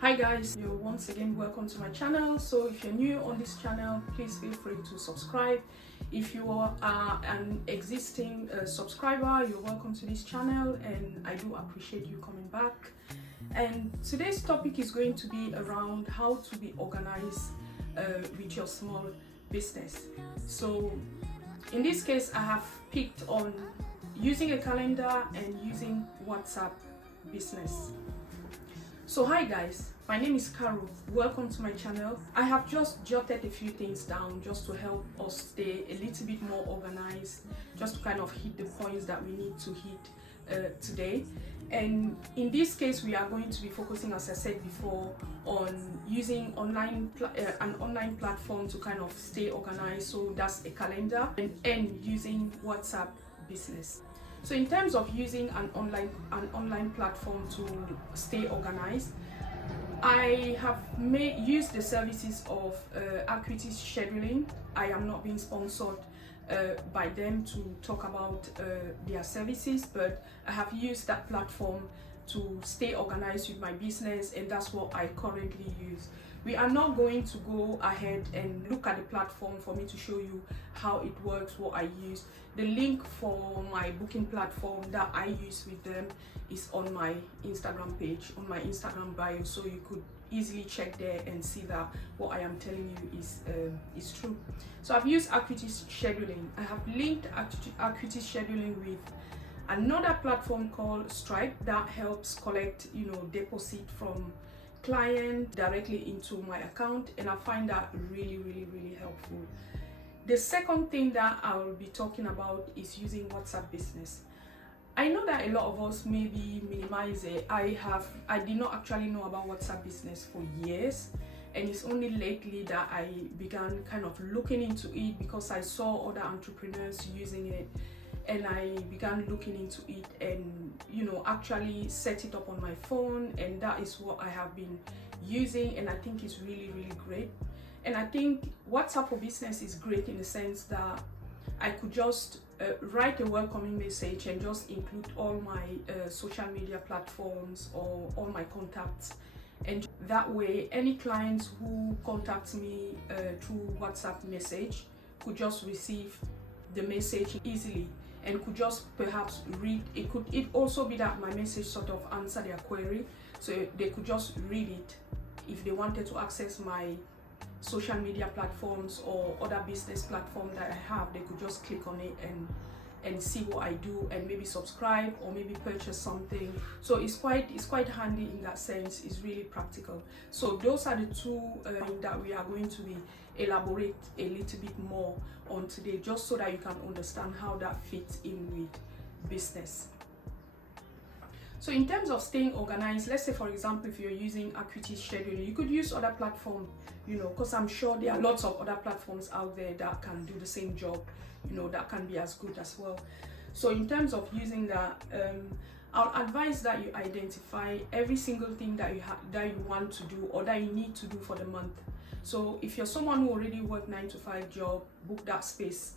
Hi guys, you're once again welcome to my channel. So if you're new on this channel, please feel free to subscribe. If you are an existing subscriber, you're welcome to this channel and I do appreciate you coming back. And today's topic is going to be around how to be organized with your small business. So in this case, I have picked on using a calendar and using WhatsApp business. So hi guys, my name is Carol. Welcome to my channel. I have just jotted a few things down just to help us stay a little bit more organized, just to kind of hit the points that we need to hit today. And in this case, we are going to be focusing, as I said before, on using an online platform to kind of stay organized. So that's a calendar, and using WhatsApp business. So in terms of using an online platform to stay organized, I have used the services of Equity Scheduling. I am not being sponsored by them to talk about their services, but I have used that platform to stay organized with my business, and that's what I currently use. We are not going to go ahead and look at the platform for me to show you how it works, what I use. The link for my booking platform that I use with them is on my Instagram page, on my Instagram bio, so you could easily check there and see that what I am telling you is true. So I've used Equity Scheduling. I have linked Equity Scheduling with another platform called Stripe that helps collect, deposit from client directly into my account, and I find that really helpful. The second thing that I will be talking about is using WhatsApp business. I know that a lot of us maybe minimize it. I did not actually know about WhatsApp business for years, and it's only lately that I began kind of looking into it because I saw other entrepreneurs using it, and I began looking into it and actually set it up on my phone, and that is what I have been using, and I think it's really great. And I think WhatsApp for business is great in the sense that I could just write a welcoming message and just include all my social media platforms or all my contacts, and that way any clients who contact me through WhatsApp message could just receive the message easily and could just perhaps read it. Could it also be that my message sort of answer their query, so they could just read it if they wanted to access my social media platforms or other business platform that I have. They could just click on it and see what I do and maybe subscribe or maybe purchase something. So it's quite handy in that sense. It's really practical. So those are the two that we are going to be elaborate a little bit more on today, just so that you can understand how that fits in with business. So in terms of staying organized, let's say for example, if you're using Equity Scheduling, you could use other platforms, because I'm sure there are lots of other platforms out there that can do the same job, that can be as good as well. So in terms of using that, I'll advise that you identify every single thing that you want to do or that you need to do for the month. So if you're someone who already work 9-to-5 job, book that space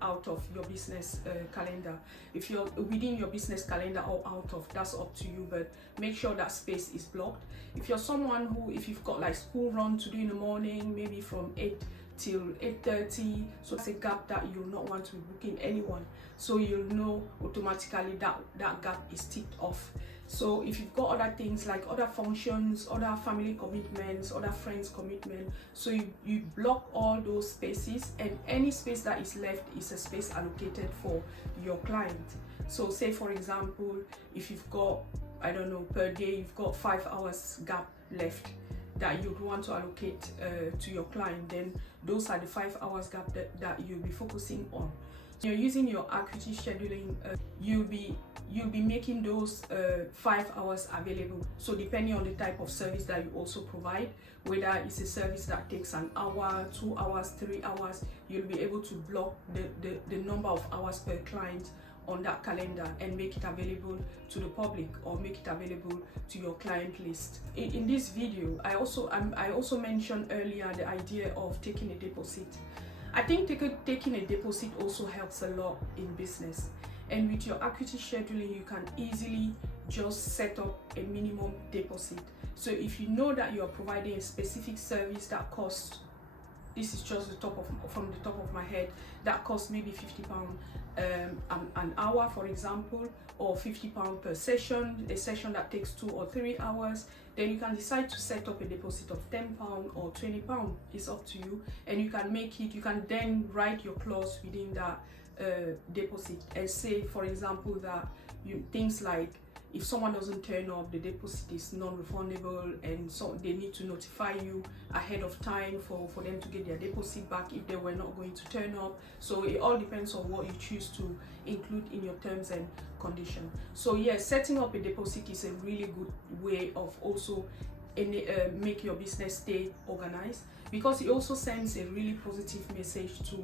out of your business calendar. If you're within your business calendar or out of, that's up to you, but make sure that space is blocked. If you're someone who, if you've got like school run to do in the morning, maybe from 8 till 8:30, so it's a gap that you'll not want to be booking anyone, so you'll know automatically that gap is ticked off. So if you've got other things like other functions, other family commitments, other friends commitment, so you block all those spaces, and any space that is left is a space allocated for your client. So say for example, if you've got, I don't know, per day you've got 5 hours gap left that you'd want to allocate to your client, then those are the 5 hours gap that you'll be focusing on. You're using your Equity Scheduling, you'll be making those 5 hours available. So depending on the type of service that you also provide, whether it's a service that takes an hour, 2 hours, 3 hours, you'll be able to block the number of hours per client on that calendar and make it available to the public or make it available to your client list. In this video, I also mentioned earlier the idea of taking a deposit. I think taking a deposit also helps a lot in business. And with your Equity Scheduling, you can easily just set up a minimum deposit. So if you know that you are providing a specific service that costs, this is just from the top of my head, that costs maybe £50 an hour, for example, or £50 per session, a session that takes 2 or 3 hours, then you can decide to set up a deposit of £10 or £20. It's up to you, and you can make it, you can then write your clause within that deposit and say, for example, that things like, if someone doesn't turn up, the deposit is non-refundable, and so they need to notify you ahead of time for them to get their deposit back if they were not going to turn up. So it all depends on what you choose to include in your terms and conditions. So yes, setting up a deposit is a really good way of also make your business stay organized, because it also sends a really positive message to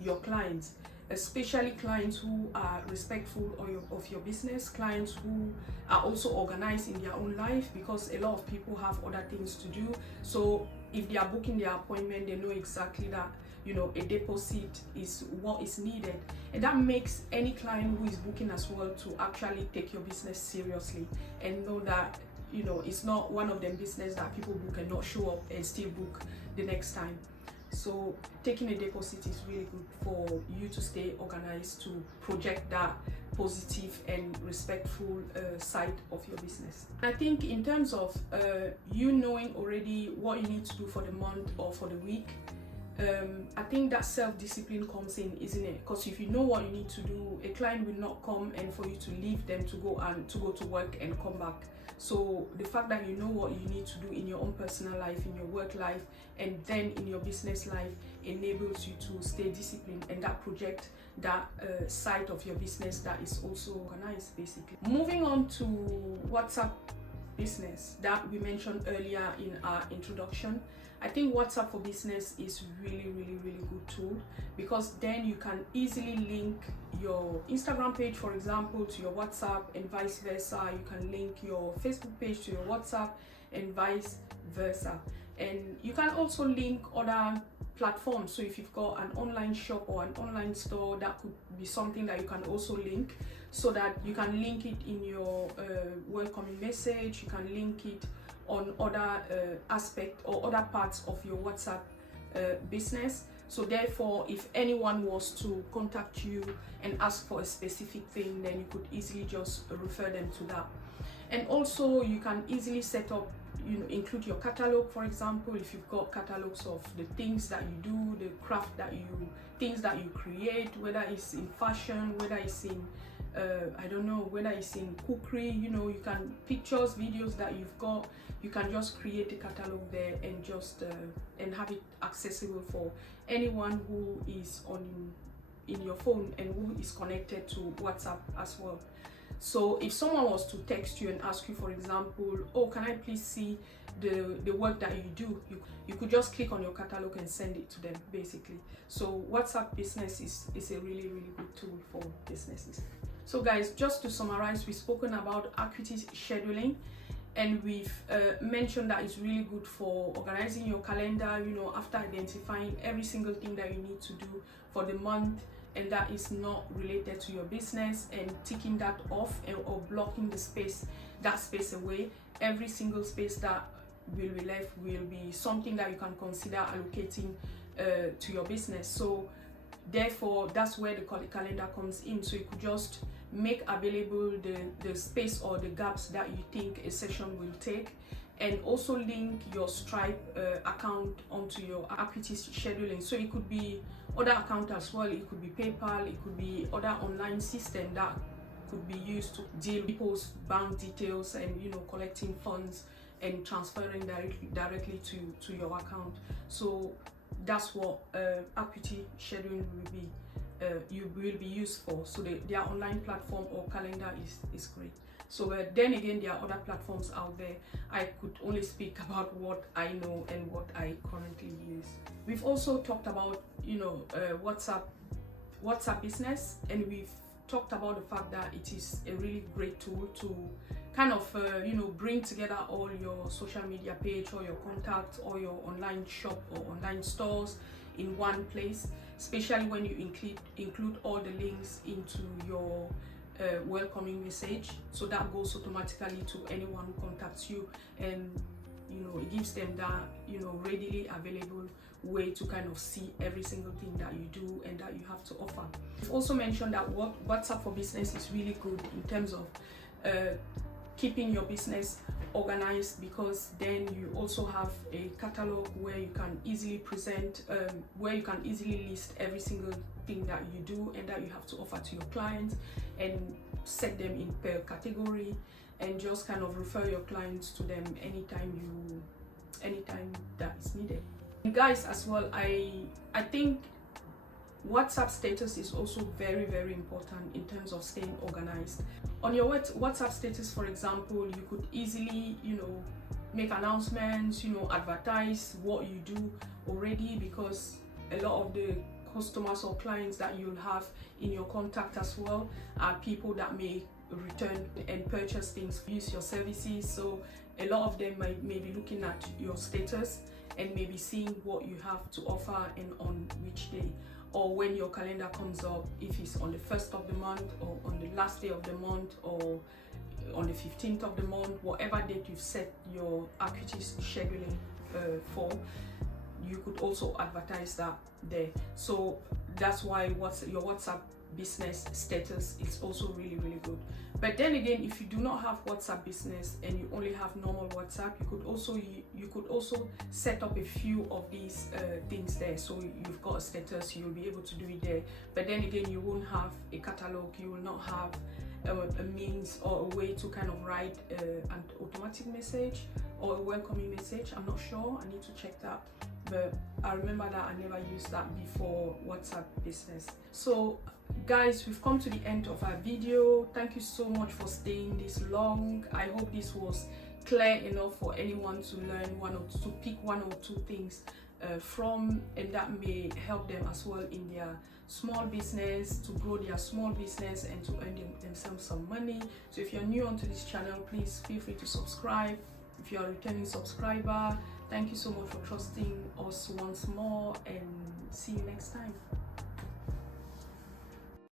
your clients, especially clients who are respectful of your business, clients who are also organized in their own life, because a lot of people have other things to do. So if they are booking their appointment, they know exactly that a deposit is what is needed, and that makes any client who is booking as well to actually take your business seriously and know that it's not one of them business that people book and not show up and still book the next time. So taking a deposit is really good for you to stay organized, to project that positive and respectful side of your business. I think in terms of you knowing already what you need to do for the month or for the week, I think that self-discipline comes in, isn't it? Because if you know what you need to do, a client will not come and for you to leave them to go to work and come back. So the fact that you know what you need to do in your own personal life, in your work life, and then in your business life enables you to stay disciplined, and that project that side of your business that is also organized, basically. Moving on to WhatsApp business that we mentioned earlier in our introduction. I think WhatsApp for Business is really good tool, because then you can easily link your Instagram page, for example, to your WhatsApp, and vice versa. You can link your Facebook page to your WhatsApp and vice versa. And you can also link other platforms. So if you've got an online shop or an online store, that could be something that you can also link, so that you can link it in your welcoming message. You can link it on other aspect or other parts of your WhatsApp business. So therefore, if anyone was to contact you and ask for a specific thing, then you could easily just refer them to that. And also you can easily set up, include your catalog, for example. If you've got catalogs of the things that you do, the craft that things that you create, whether it's in fashion, whether it's in I don't know, whether it's in cookery, you can pictures, videos that you've got, you can just create a catalog there and just and have it accessible for anyone who is in your phone and who is connected to WhatsApp as well. So if someone was to text you and ask you, for example, oh, can I please see the work that you do, you could just click on your catalog and send it to them, basically. So WhatsApp Business is a really good tool for businesses. So guys, just to summarize, we've spoken about Acuity scheduling, and we've mentioned that it's really good for organizing your calendar, after identifying every single thing that you need to do for the month and that is not related to your business, and ticking that off or blocking that space away. Every single space that will be left will be something that you can consider allocating to your business. So therefore, that's where the calendar comes in. So you could just make available the space or the gaps that you think a session will take, and also link your Stripe account onto your Acuity scheduling. So it could be other account as well, it could be PayPal, it could be other online system that could be used to deal with people's bank details and collecting funds and transferring directly to your account. So that's what Acuity scheduling will be used for. So their online platform or calendar is great. So then again, there are other platforms out there. I could only speak about what I know and what I currently use. We've also talked about WhatsApp Business, and we've talked about the fact that it is a really great tool to kind of bring together all your social media page, or your contacts, or your online shop or online stores in one place, especially when you include all the links into your welcoming message, so that goes automatically to anyone who contacts you, and it gives them that readily available way to kind of see every single thing that you do and that you have to offer. I've also mentioned that WhatsApp for Business is really good in terms of keeping your business organized, because then you also have a catalog where you can easily present, where you can easily list every single thing that you do and that you have to offer to your clients, and set them in per category, and just kind of refer your clients to them anytime that is needed. And guys, as well, I think WhatsApp status is also very, very important in terms of staying organized. On your WhatsApp status, for example, you could easily make announcements, advertise what you do already, because a lot of the customers or clients that you'll have in your contact as well are people that may return and purchase things, use your services. So a lot of them may be looking at your status and maybe seeing what you have to offer and on which day, or when your calendar comes up, if it's on the 1st of the month or on the last day of the month or on the 15th of the month, whatever date you've set your activities scheduling for, you could also advertise that there. So that's why your WhatsApp business status is also really, really good. But then again, if you do not have WhatsApp business and you only have normal WhatsApp, you could also set up a few of these things there. So you've got a status, you'll be able to do it there. But then again, you won't have a catalog, you will not have a means or a way to kind of write an automatic message or a welcoming message. I'm not sure, I need to check that. But I remember that I never used that before WhatsApp business. So guys, we've come to the end of our video. Thank you so much for staying this long. I hope this was clear enough for anyone to learn to pick one or two things from, and that may help them as well in their small business, to grow their small business and to earn themselves some money. So if you're new onto this channel, please feel free to subscribe. If you're a returning subscriber, thank you so much for trusting us once more, and see you next time.